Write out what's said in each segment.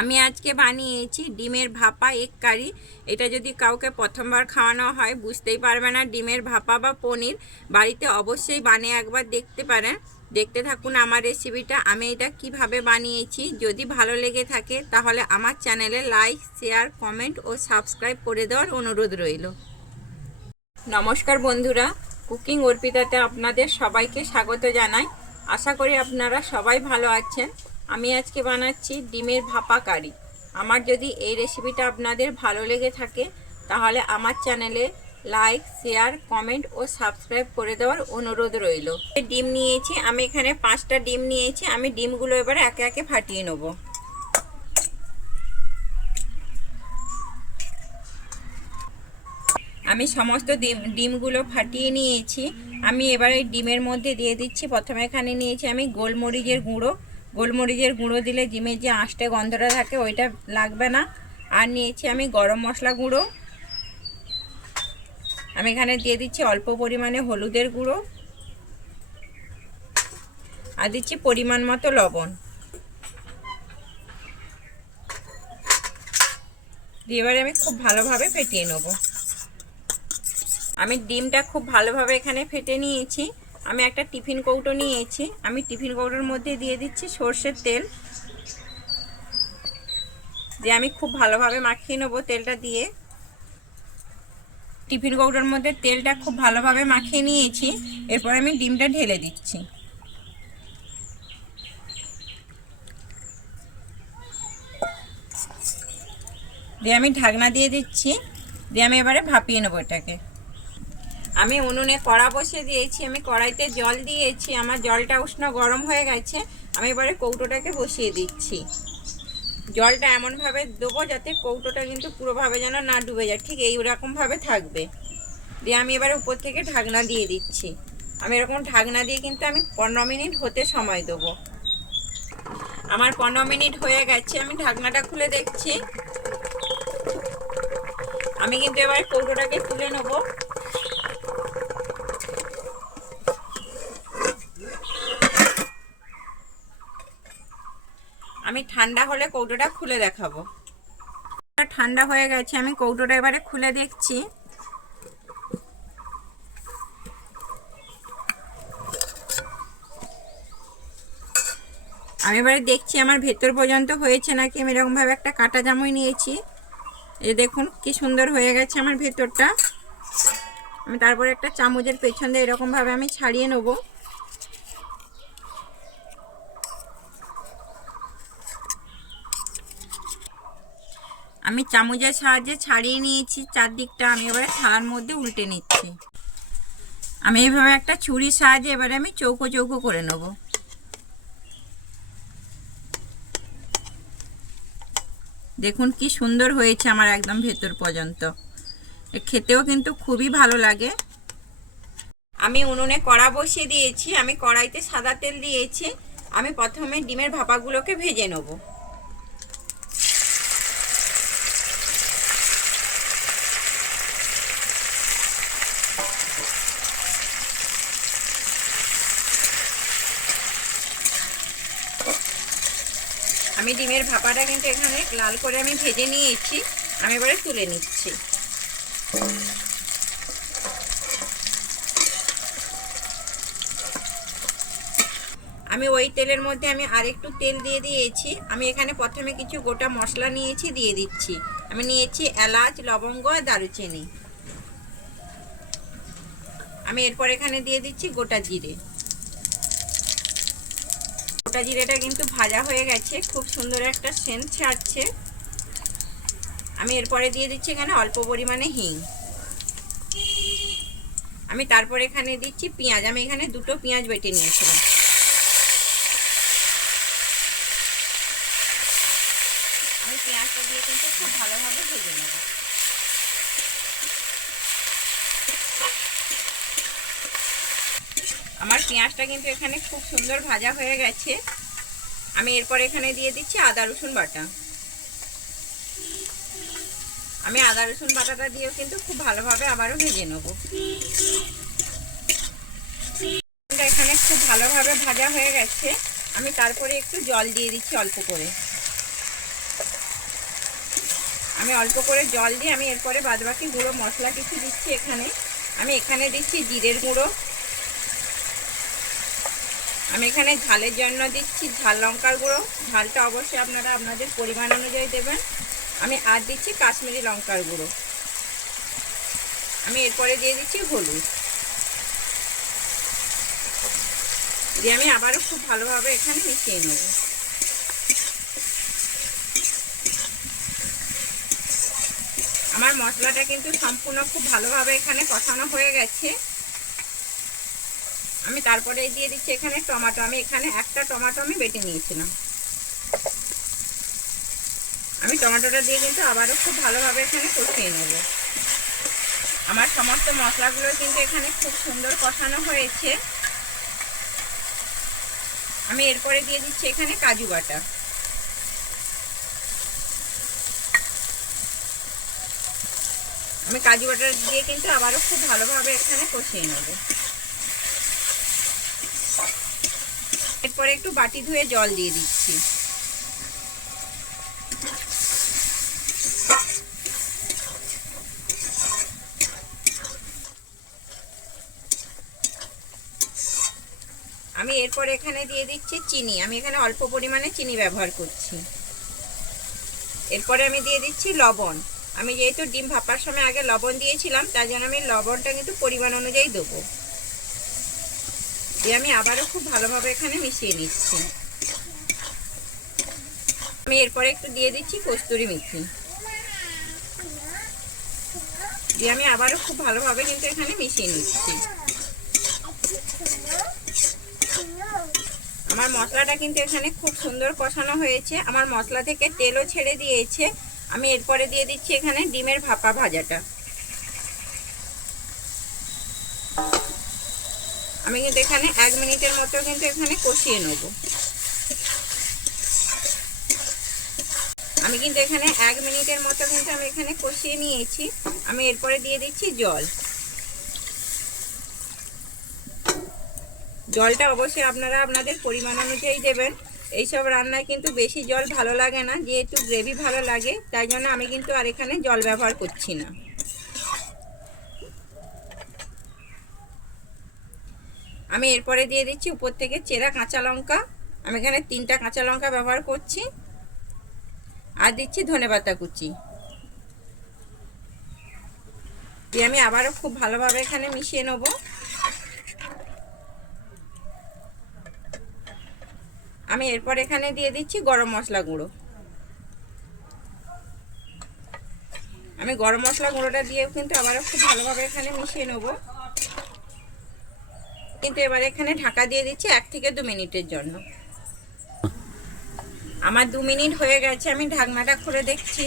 আমি আজকে বানিয়েছি ডিমের ভাপা এক কারি। এটা যদি কাউকে প্রথমবার খাওয়ানো হয়, বুঝতেই পারবে না ডিমের ভাপা বা পনির। বাড়িতে অবশ্যই বানিয়ে একবার দেখতে পারেন। দেখতে থাকুন আমার রেসিপিটা। আমি এটা কীভাবে বানিয়েছি। যদি ভালো লেগে থাকে, তাহলে আমার চ্যানেলে লাইক, শেয়ার, কমেন্ট ও সাবস্ক্রাইব করে দেওয়ার অনুরোধ রইল। নমস্কার বন্ধুরা। কুকিং অর্পিতাতে আপনাদের সবাইকে স্বাগত জানাই। আশা করি আপনারা সবাই ভালো আছেন। আমি আজকে বানাচ্ছি ডিমের ভাপা কারি। আমার যদি এই রেসিপিটা আপনাদের ভালো লেগে থাকে, তাহলে আমার চ্যানেলে লাইক, শেয়ার, কমেন্ট ও সাবস্ক্রাইব করে দেওয়ার অনুরোধ রইল। ডিম নিয়েছি, আমি এখানে পাঁচটা ডিম নিয়েছি, আমি ডিমগুলো এবারে একে একে ফাটিয়ে নেব। আমি সমস্ত ডিম, ডিমগুলো ফাটিয়ে নিয়েছি। আমি এবার ডিমের মধ্যে দিয়ে দিচ্ছি, প্রথমে এখানে নিয়েছি আমি গোলমরিচের গুঁড়ো। গোলমরিচের গুঁড়ো দিলে ডিমের যে আঁশটে গন্ধটা থাকে, ওইটা লাগবে না। আর নিয়েছি আমি গরম মশলা গুঁড়ো। আমি এখানে দিয়ে দিচ্ছি অল্প পরিমাণে হলুদের গুঁড়ো। আর দিচ্ছি পরিমাণ মতো লবণ। দিয়ে এবারে আমি খুব ভালোভাবে ফেটিয়ে নেব। আমি ডিমটা খুব ভালোভাবে এখানে ফেটে নিয়েছি। আমি একটা টিফিন কৌটো নিয়েছি। আমি টিফিন কৌটোর মধ্যে দিয়ে দিচ্ছি সর্ষের তেল। দিয়ে আমি খুব ভালোভাবে মাখিয়ে নেব তেলটা দিয়ে। টিফিন কৌটোর মধ্যে তেলটা খুব ভালোভাবে মাখিয়ে নিয়েছি। এরপর আমি ডিমটা ঢেলে দিচ্ছি। দিয়ে আমি ঢাকনা দিয়ে দিচ্ছি। দিয়ে আমি এবারে ভাপিয়ে নেব এটাকে। আমি উনুনে কড়া বসে দিয়েছি, আমি কড়াইতে জল দিয়েছি, আমার জলটা উষ্ণ গরম হয়ে গেছে, আমি এবারে কৌটোটাকে বসিয়ে দিচ্ছি। জলটা এমনভাবে দেবো যাতে কৌটোটা কিন্তু পুরোভাবে যেন না ডুবে যায়, ঠিক এই রকমভাবে থাকবে। দিয়ে আমি এবারে উপর থেকে ঢাকনা দিয়ে দিচ্ছি। আমি এরকম ঢাকনা দিয়ে কিন্তু আমি পনেরো মিনিট হতে সময় দেবো। আমার পনেরো মিনিট হয়ে গেছে, আমি ঢাকনাটা খুলে দেখছি। আমি কিন্তু এবার কৌটোটাকে তুলে নেব। আমি ঠান্ডা হলে কৌটোটা খুলে দেখাবো। ঠান্ডা হয়ে গেছে, আমি কৌটোটা এবারে খুলে দেখছি। আমি এবারে দেখছি আমার ভেতর পর্যন্ত হয়েছে নাকি, আমি এরকমভাবে একটা কাটা জামুই নিয়েছি। এই দেখুন কি সুন্দর হয়ে গেছে আমার ভেতরটা। আমি তারপরে একটা চামচের পেছন দিয়ে এরকমভাবে আমি ছাড়িয়ে নেব। আমি চামচের সাহায্যে ছাড়িয়ে নিয়েছি, চারদিকটা আমি এবারে থালার মধ্যে উল্টে নিচ্ছি। আমি এইভাবে একটা ছুরির সাহায্যে এবারে আমি চৌকো চৌকো করে নেব। দেখুন কি সুন্দর হয়েছে আমার একদম ভেতর পর্যন্ত। খেতেও কিন্তু খুবই ভালো লাগে। আমি উনুনে কড়া বসিয়ে দিয়েছি, আমি কড়াইতে সাদা তেল দিয়েছি। আমি প্রথমে ডিমের ভাপাগুলোকে ভেজে নেব। আমি ডিমের ভাপাটা কিন্তু এখানে লাল করে আমি ভেজে নিয়েছি। আমি এবারে তুলে নিচ্ছি। আমি ওই তেলের মধ্যে আমি আরেকটু তেল দিয়ে দিয়েছি। আমি এখানে প্রথমে কিছু গোটা মশলা নিয়েছি, দিয়ে দিচ্ছি। আমি নিয়েছি এলাচ, লবঙ্গ আর দারুচিনি। আমি এরপর এখানে দিয়ে দিচ্ছি গোটা জিরে। গোটা জিরেটা কিন্তু ভাজা হয়ে গেছে। খুব সুন্দর একটা সেন্ট ছাড়ছে। আমি এরপরে দিয়ে দিচ্ছি এখানে অল্প পরিমাণে হিং। আমি তারপর এখানে দিচ্ছি পেঁয়াজ। আমি এখানে দুটো পেঁয়াজ বেটে নিয়েছিলাম আমি পেঁয়াজটা দিয়ে কিন্তু খুব ভালোভাবে ভেজে নেব আমার পেঁয়াজটা কিন্তু এখানে খুব সুন্দর ভাজা হয়ে গেছে। আমি এরপর এখানে দিয়ে দিচ্ছি আদা, রসুন বাটা। আমি আদা, রসুন বাটাটা দিয়েও কিন্তু খুব ভালোভাবে আবারও ভেজে নেব। এখানে খুব ভালোভাবে ভাজা হয়ে গেছে। আমি তারপরে একটু জল দিয়ে দিচ্ছি অল্প করে। আমি অল্প করে জল দিয়ে আমি এরপরে বাদবাকি গুঁড়ো মশলা কিছু দিচ্ছি এখানে। আমি এখানে দিচ্ছি জিরের গুঁড়ো। আমি এখানে ঝালের জন্য দিচ্ছি ঝাল লঙ্কার গুঁড়ো। ঝালটা অবশ্যই আপনারা আপনাদের পরিমাণ অনুযায়ী দেবেন। আমি আর দিচ্ছি কাশ্মীরি লঙ্কার গুঁড়ো। আমি এরপরে দিয়ে দিচ্ছি হলুদ। দিয়ে আমি আবারও খুব ভালোভাবে এখানে মিশিয়ে নেব। আমার মশলাটা কিন্তু সম্পূর্ণ খুব ভালোভাবে এখানে কষানো হয়ে গেছে। আমি তারপরে দিয়ে দিচ্ছি এখানে টমেটো। আমি এখানে একটা টমেটো আমি বেটে নিয়েছিলাম। আমি টমেটোটা দিয়ে কিন্তু আবারও খুব ভালোভাবে এখানে কষিয়ে নেব। আমার সমস্ত মশলাগুলো কিন্তু এখানে খুব সুন্দর কষানো হয়েছে। আমি এরপরে দিয়ে দিচ্ছি এখানে কাজু বাটা। আমি কাজু বাটা দিয়ে কিন্তু আবারও খুব ভালোভাবে এখানে কষিয়ে নেব। এরপরে একটু বাটি ধুয়ে জল দিয়ে দিচ্ছি। আমি এরপর এখানে দিয়ে দিচ্ছি চিনি। আমি এখানে অল্প পরিমাণে চিনি ব্যবহার করছি। এরপরে আমি দিয়ে দিচ্ছি লবণ। আমি যেহেতু ডিম ভাপার সময় আগে লবণ দিয়েছিলাম, তার জন্য আমি লবণটা কিন্তু পরিমাণ অনুযায়ী দেবো। দিয়ে আমি আবারও খুব ভালোভাবে এখানে মিশিয়ে নিচ্ছি। আমি এরপরে একটু দিয়ে দিচ্ছি কস্তুরি মেথি। দিয়ে আমি আবারও খুব ভালোভাবে কিন্তু এখানে মিশিয়ে নিচ্ছি। আমার মশলাটা কিন্তু এখানে খুব সুন্দর কষানো হয়েছে। আমার মশলা থেকে তেলও ছেড়ে দিয়েছে। আমি এরপরে দিয়ে দিচ্ছি এখানে ডিমের ভাপা ভাজাটা। আমি কিন্তু এখানে এক মিনিটের মতো কিন্তু এখানে কষিয়ে নেব। আমি কিন্তু এখানে এক মিনিটের মতো কিন্তু আমি এখানে কষিয়ে নিয়েছি। আমি এরপরে দিয়ে দিচ্ছি জল। জলটা অবশ্যই আপনারা আপনাদের পরিমাণ অনুযায়ী দেবেন। এইসব রান্নায় কিন্তু বেশি জল ভালো লাগে না, যেহেতু গ্রেভি ভালো লাগে, তাই জন্য আমি কিন্তু আর এখানে জল ব্যবহার করছি না। আমি এরপরে দিয়ে দিচ্ছি উপর থেকে চেরা কাঁচা লঙ্কা। আমি এখানে তিনটা কাঁচা লঙ্কা ব্যবহার করছি। আর দিচ্ছি ধনেপাতা কুচি। দিয়ে আমি আবারও খুব ভালোভাবে এখানে মিশিয়ে নেব। আমি এরপর এখানে দিয়ে দিচ্ছি গরম মশলা গুঁড়ো। আমি গরম মশলা গুঁড়োটা দিয়েও কিন্তু আবারও খুব ভালোভাবে এখানে মিশিয়ে নেব। কিন্তু এবার এখানে ঢাকা দিয়ে দিচ্ছি এক থেকে দু মিনিটের জন্য। আমার দু মিনিট হয়ে গেছে, আমি ঢাকনাটা খুলে দেখছি।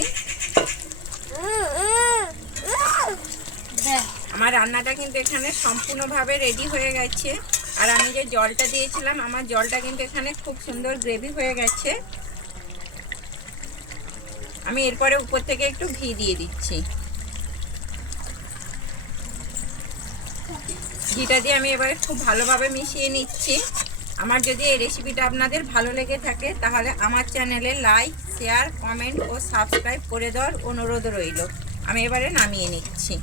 আমার রান্নাটা কিন্তু এখানে সম্পূর্ণভাবে রেডি হয়ে গেছে। আর আমি যে জলটা দিয়েছিলাম, আমার জলটা কিন্তু এখানে খুব সুন্দর গ্রেভি হয়ে গেছে। আমি এরপরে উপর থেকে একটু ঘি দিয়ে দিচ্ছি। ঘিটা দিয়ে আমি এবারে খুব ভালোভাবে মিশিয়ে নিচ্ছি। আমার যদি এই রেসিপিটা আপনাদের ভালো লেগে থাকে, তাহলে আমার চ্যানেলে লাইক শেয়ার কমেন্ট ও সাবস্ক্রাইব করে দেওয়ার অনুরোধ রইল। আমি এবারে নামিয়ে নিচ্ছি।